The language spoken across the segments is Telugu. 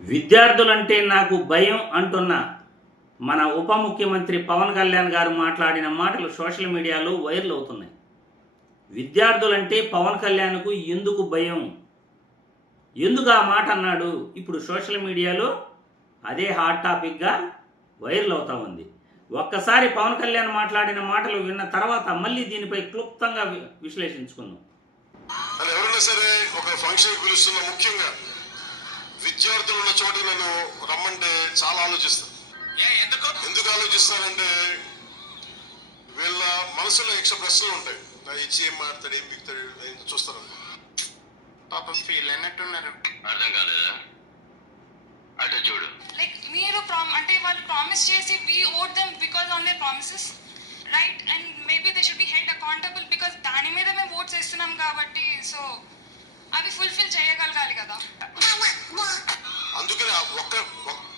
విద్యార్థులంటే నాకు భయం అంటున్న మన ఉప ముఖ్యమంత్రి పవన్ కళ్యాణ్ గారు మాట్లాడిన మాటలు సోషల్ మీడియాలో వైరల్ అవుతున్నాయి. విద్యార్థులంటే పవన్ కళ్యాణ్కు ఎందుకు భయం, ఎందుకు ఆ మాట అన్నాడు? ఇప్పుడు సోషల్ మీడియాలో అదే హాట్ టాపిక్గా వైరల్ అవుతా ఉంది. ఒక్కసారి పవన్ కళ్యాణ్ మాట్లాడిన మాటలు విన్న తర్వాత మళ్ళీ దీనిపై క్లుప్తంగా విశ్లేషించుకుందాం. ఎవరైనా సరే ఒక ఫంక్షన్ పిలుస్తున్న ముఖ్యంగా విద్యార్థులు ఉన్న చోట నన్ను రమ్మంటే చాలా ఆలోచిస్తాను. ఎందుకు ఆలోచిస్తానంటే వీళ్ళ మనసులో ఎక్స్ట్రా ప్రశ్నలు ఉంటాయి. ఇచ్చి ఏం మాడతాడు, ఏం బిగుతాడు చూస్తారు. పాపం ఫీల్ అయినట్టున్నారు. అర్థం కాలేదా? అటు చూడు. లైక్ మీరు అంటే వాళ్ళు ప్రామిస్ చేసి we owe them because on their promises, right? And maybe they should be held accountable because దాని మీద మేము ఓట్స్ ఇస్తున్నాం కాబట్టి సో అవి ఫుల్ఫిల్ చేయగలగాలి కదా. అందుకని ఒక్క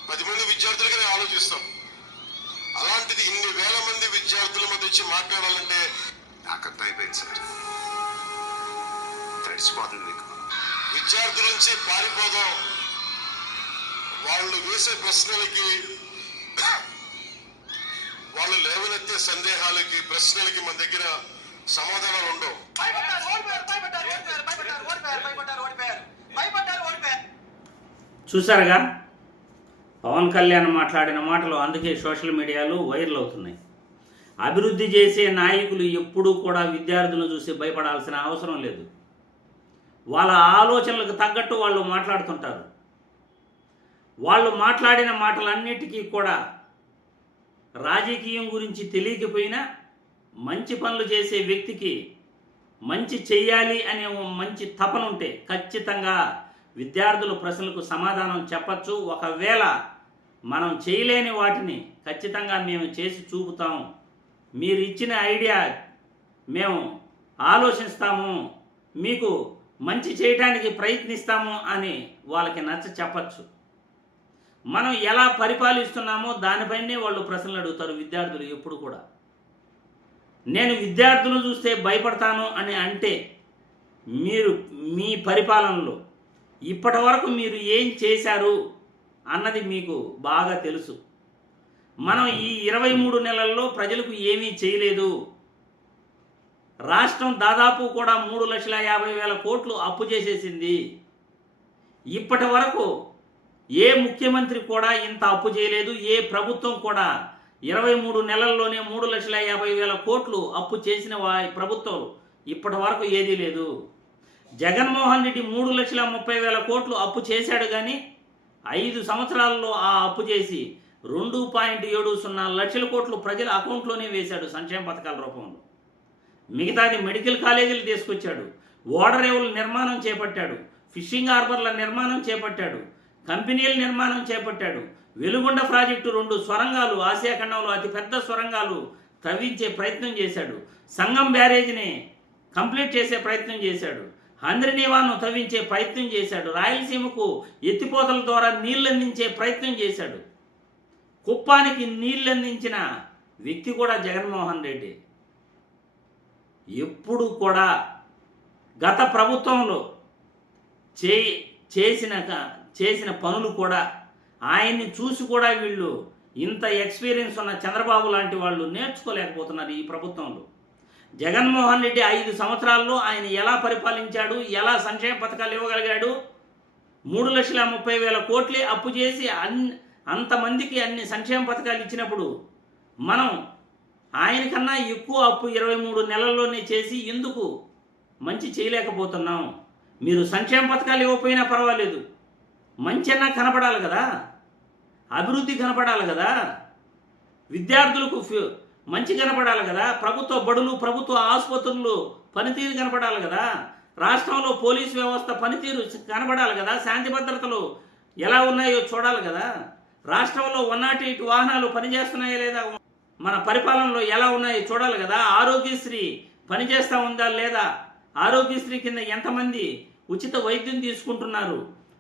10 మంది విద్యార్థులకి ఆలోచిస్తాం. అలాంటిది ఇన్ని వేల మంది విద్యార్థుల మధ్య వచ్చి మాట్లాడాలంటే నాకంతా అయిపోయింది సార్, తడిసిపోతుంది మీకు. విద్యార్థుల నుంచి పారిపోదాం. వాళ్ళు వేసే ప్రశ్నలకి, వాళ్ళు లేవనెత్తే సందేహాలకి, ప్రశ్నలకి మన దగ్గర సమాధానాలు ఉండవు. చూసారుగా పవన్ కళ్యాణ్ మాట్లాడిన మాటలు, అందుకే సోషల్ మీడియాలో వైరల్ అవుతున్నాయి. అభివృద్ధి చేసే నాయకులు ఎప్పుడూ కూడా విద్యార్థులను చూసి భయపడాల్సిన అవసరం లేదు. వాళ్ళ ఆలోచనలకు తగ్గట్టు వాళ్ళు మాట్లాడుతుంటారు. వాళ్ళు మాట్లాడిన మాటలన్నిటికీ కూడా రాజకీయం గురించి తెలియకపోయినా మంచి పనులు చేసే వ్యక్తికి మంచి చెయ్యాలి అనే మంచి తపన ఉంటే ఖచ్చితంగా విద్యార్థుల ప్రశ్నలకు సమాధానం చెప్పచ్చు. ఒకవేళ మనం చేయలేని వాటిని ఖచ్చితంగా మేము చేసి చూపుతాము, మీరు ఇచ్చిన ఐడియా మేము ఆలోచిస్తాము, మీకు మంచి చేయడానికి ప్రయత్నిస్తాము అని వాళ్ళకి నచ్చ చెప్పచ్చు. మనం ఎలా పరిపాలిస్తున్నామో దానిపైనే వాళ్ళు ప్రశ్నలు అడుగుతారు విద్యార్థులు ఎప్పుడు కూడా. నేను విద్యార్థులను చూస్తే భయపడతాను అని అంటే మీరు మీ పరిపాలనలో ఇప్పటి వరకు మీరు ఏం చేశారు అన్నది మీకు బాగా తెలుసు. మనం ఈ 23 నెలల్లో ప్రజలకు ఏమీ చేయలేదు. రాష్ట్రం దాదాపు కూడా 3,50,000 కోట్లు అప్పు చేసేసింది. ఇప్పటి వరకు ఏ ముఖ్యమంత్రి కూడా ఇంత అప్పు చేయలేదు. ఏ ప్రభుత్వం కూడా 23 నెలల్లోనే 3,50,000 కోట్లు అప్పు చేసిన ప్రభుత్వం ఇప్పటి వరకు ఏదీ లేదు. జగన్మోహన్ రెడ్డి 3,30,000 కోట్లు అప్పు చేశాడు, కానీ 5 సంవత్సరాల్లో ఆ అప్పు చేసి 2.70 లక్షల కోట్లు ప్రజల అకౌంట్లోనే వేశాడు సంక్షేమ పథకాల రూపంలో. మిగతాది మెడికల్ కాలేజీలు తీసుకొచ్చాడు, ఓడరేవుల నిర్మాణం చేపట్టాడు, ఫిషింగ్ హార్బర్ల నిర్మాణం చేపట్టాడు, కంపెనీల నిర్మాణం చేపట్టాడు, వెలుగొండ ప్రాజెక్టు 2 సొరంగాలు, ఆసియా ఖండంలో అతిపెద్ద సొరంగాలు తవ్వించే ప్రయత్నం చేశాడు, సంగం బ్యారేజ్ని కంప్లీట్ చేసే ప్రయత్నం చేశాడు, హంద్రినీవాను తవ్వించే ప్రయత్నం చేశాడు, రాయలసీమకు ఎత్తిపోతల ద్వారా నీళ్ళు అందించే ప్రయత్నం చేశాడు. కుప్పానికి నీళ్ళు అందించిన వ్యక్తి కూడా జగన్మోహన్ రెడ్డి. ఎప్పుడు కూడా గత ప్రభుత్వంలో చేసిన పనులు కూడా ఆయన్ని చూసి కూడా వీళ్ళు ఇంత ఎక్స్పీరియన్స్ ఉన్న చంద్రబాబు లాంటి వాళ్ళు నేర్చుకోలేకపోతున్నారు ఈ ప్రభుత్వంలో. జగన్మోహన్ రెడ్డి 5 సంవత్సరాల్లో ఆయన ఎలా పరిపాలించాడు, ఎలా సంక్షేమ పథకాలు ఇవ్వగలిగాడు, 3,30,000 కోట్లే అప్పు చేసి అంతమందికి అన్ని సంక్షేమ పథకాలు ఇచ్చినప్పుడు మనం ఆయనకన్నా ఎక్కువ అప్పు 23 నెలల్లోనే చేసి ఎందుకు మంచి చేయలేకపోతున్నాం? మీరు సంక్షేమ పథకాలు ఇవ్వకపోయినా పర్వాలేదు, మంచి అన్నా కనపడాలి కదా, అభివృద్ధి కనపడాలి కదా, విద్యార్థులకు మంచి కనపడాలి కదా, ప్రభుత్వ బడులు, ప్రభుత్వ ఆసుపత్రులు పనితీరు కనపడాలి కదా, రాష్ట్రంలో పోలీసు వ్యవస్థ పనితీరు కనపడాలి కదా, శాంతి భద్రతలు ఎలా ఉన్నాయో చూడాలి కదా, రాష్ట్రంలో 108 వాహనాలు పనిచేస్తున్నాయో లేదా, మన పరిపాలనలో ఎలా ఉన్నాయో చూడాలి కదా, ఆరోగ్యశ్రీ పనిచేస్తూ ఉందా లేదా, ఆరోగ్యశ్రీ కింద ఎంతమంది ఉచిత వైద్యం తీసుకుంటున్నారు,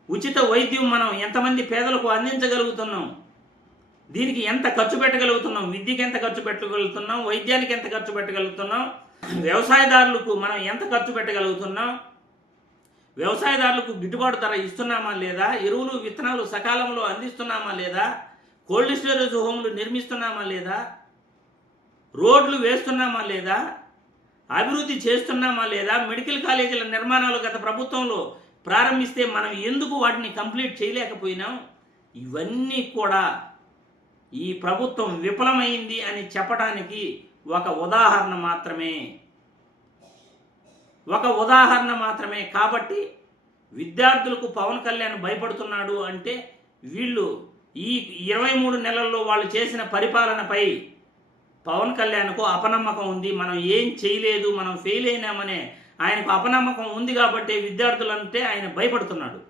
ఉచిత వైద్యం మనం ఎంతమంది పేదలకు అందించగలుగుతున్నాం, దీనికి ఎంత ఖర్చు పెట్టగలుగుతున్నాం, విద్యకి ఎంత ఖర్చు పెట్టగలుగుతున్నాం, వైద్యానికి ఎంత ఖర్చు పెట్టగలుగుతున్నాం, వ్యవసాయదారులకు మనం ఎంత ఖర్చు పెట్టగలుగుతున్నాం, వ్యవసాయదారులకు గిట్టుబాటు ధర ఇస్తున్నామా లేదా, ఎరువులు విత్తనాలు సకాలంలో అందిస్తున్నామా లేదా, కోల్డ్ స్టోరేజ్ హోమ్లు నిర్మిస్తున్నామా లేదా, రోడ్లు వేస్తున్నామా లేదా, అభివృద్ధి చేస్తున్నామా లేదా, మెడికల్ కాలేజీల నిర్మాణాలు గత ప్రభుత్వంలో ప్రారంభిస్తే మనం ఎందుకు వాటిని కంప్లీట్ చేయలేకపోయినాం? ఇవన్నీ కూడా ఈ ప్రభుత్వం విఫలమైంది అని చెప్పడానికి ఒక ఉదాహరణ మాత్రమే. కాబట్టి విద్యార్థులకు పవన్ కళ్యాణ్ భయపడుతున్నాడు అంటే వీళ్ళు ఈ 23 నెలల్లో వాళ్ళు చేసిన పరిపాలనపై పవన్ కళ్యాణ్కు అపనమ్మకం ఉంది. మనం ఏం చేయలేదు, మనం ఫెయిల్ అయినామనే ఆయనకు అపనమ్మకం ఉంది కాబట్టి విద్యార్థులంటే ఆయన భయపడుతున్నాడు.